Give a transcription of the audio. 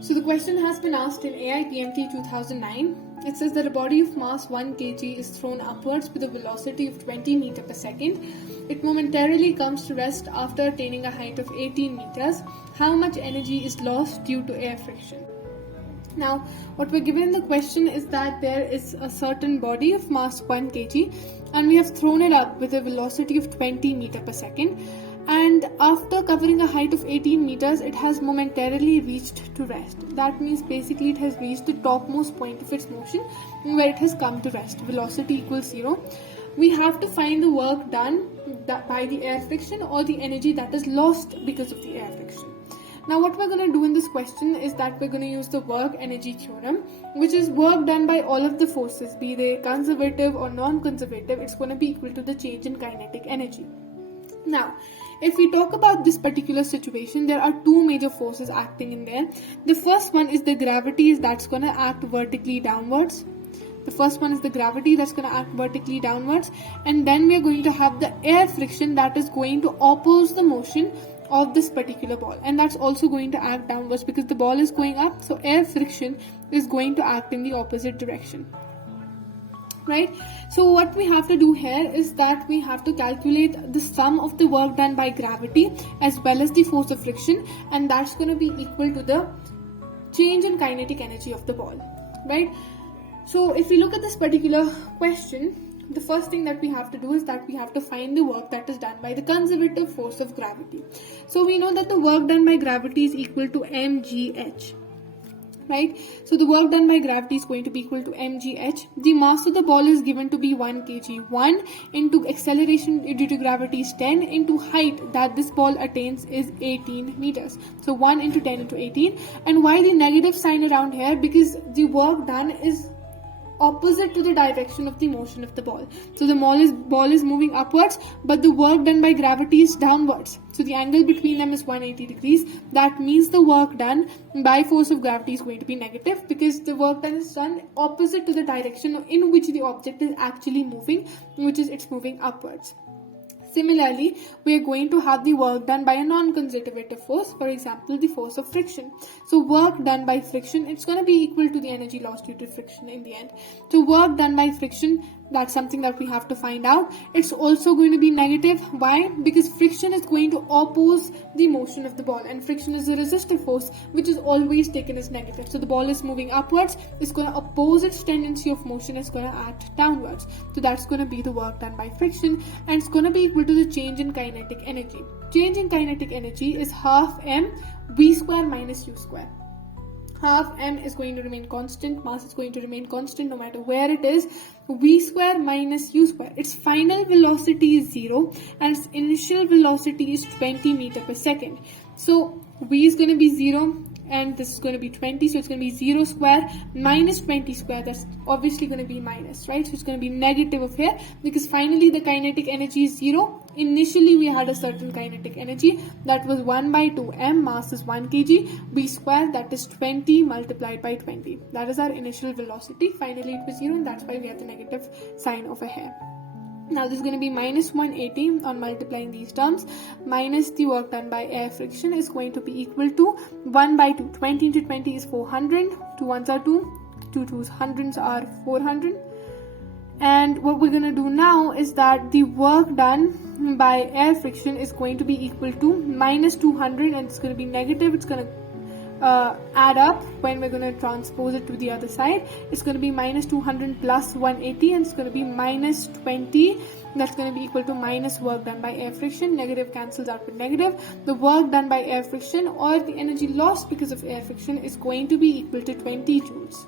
So the question has been asked in AIPMT 2009. It says that a body of mass 1 kg is thrown upwards with a velocity of 20 meters per second. It momentarily comes to rest after attaining a height of 18 meters. How much energy is lost due to air friction? Now, what we're given in the question is that there is a certain body of mass 1 kg and we have thrown it up with a velocity of 20 meters per second. And after covering a height of 18 meters, it has momentarily reached to rest. That means basically it has reached the topmost point of its motion where it has come to rest. Velocity equals 0. We have to find the work done by the air friction or the energy that is lost because of the air friction. Now what we're going to do in this question is that we're going to use the work energy theorem, which is work done by all of the forces, be they conservative or non-conservative. It's going to be equal to the change in kinetic energy. Now, if we talk about this particular situation, there are two major forces acting in there. The first one is the gravity that's going to act vertically downwards. The first one is the gravity that's going to act vertically downwards. And then we are going to have the air friction that is going to oppose the motion of this particular ball. And that's also going to act downwards because the ball is going up. So air friction is going to act in the opposite direction. Right? So what we have to do here is that we have to calculate the sum of the work done by gravity as well as the force of friction, and that's going to be equal to the change in kinetic energy of the ball. Right? So if we look at this particular question, the first thing that we have to do is that we have to find the work that is done by the conservative force of gravity. So we know that the work done by gravity is equal to mgh. Right? So the work done by gravity is going to be equal to mgh. The mass of the ball is given to be 1 kg. 1 into acceleration due to gravity is 10 into height that this ball attains is 18 meters. So 1 into 10 into 18. And why the negative sign around here? Because the work done is opposite to the direction of the motion of the ball. So the ball is moving upwards, but the work done by gravity is downwards. So the angle between them is 180 degrees. That means the work done by force of gravity is going to be negative because the work done is done opposite to the direction in which the object is actually moving, which is it's moving upwards. Similarly, we are going to have the work done by a non-conservative force, for example, the force of friction. So work done by friction, it's going to be equal to the energy lost due to friction in the end. So work done by friction, that's something that we have to find out. It's also going to be negative. Why? Because friction is going to oppose the motion of the ball, and friction is a resistive force which is always taken as negative. So the ball is moving upwards, it's going to oppose its tendency of motion, it's going to act downwards. So that's going to be the work done by friction, and it's going to be equal to the change in kinetic energy. Change in kinetic energy is half m v square minus u square. Half m is going to remain constant, mass is going to remain constant no matter where it is. V square minus u square. Its final velocity is 0 and its initial velocity is 20 meters per second. So v is going to be 0 and this is going to be 20, so it's going to be 0 square minus 20 square. That's obviously going to be minus, right? So it's going to be negative of here because finally the kinetic energy is 0. Initially we had a certain kinetic energy that was 1 by 2 m, mass is 1 kg, v square, that is 20 multiplied by 20. That is our initial velocity. Finally it was 0 and that's why we have the negative sign over here. Now this is going to be minus 180 on multiplying these terms minus the work done by air friction is going to be equal to 1 by 2. 20 into 20 is 400. 2 ones are 2. 2 twos hundreds are 400. And what we're going to do now is that the work done by air friction is going to be equal to minus 200 and it's going to be negative. It's going to add up when we're going to transpose it to the other side. It's going to be minus 200 plus 180 and it's going to be minus 20. That's going to be equal to minus work done by air friction. Negative cancels out with negative. The work done by air friction or the energy lost because of air friction is going to be equal to 20 joules.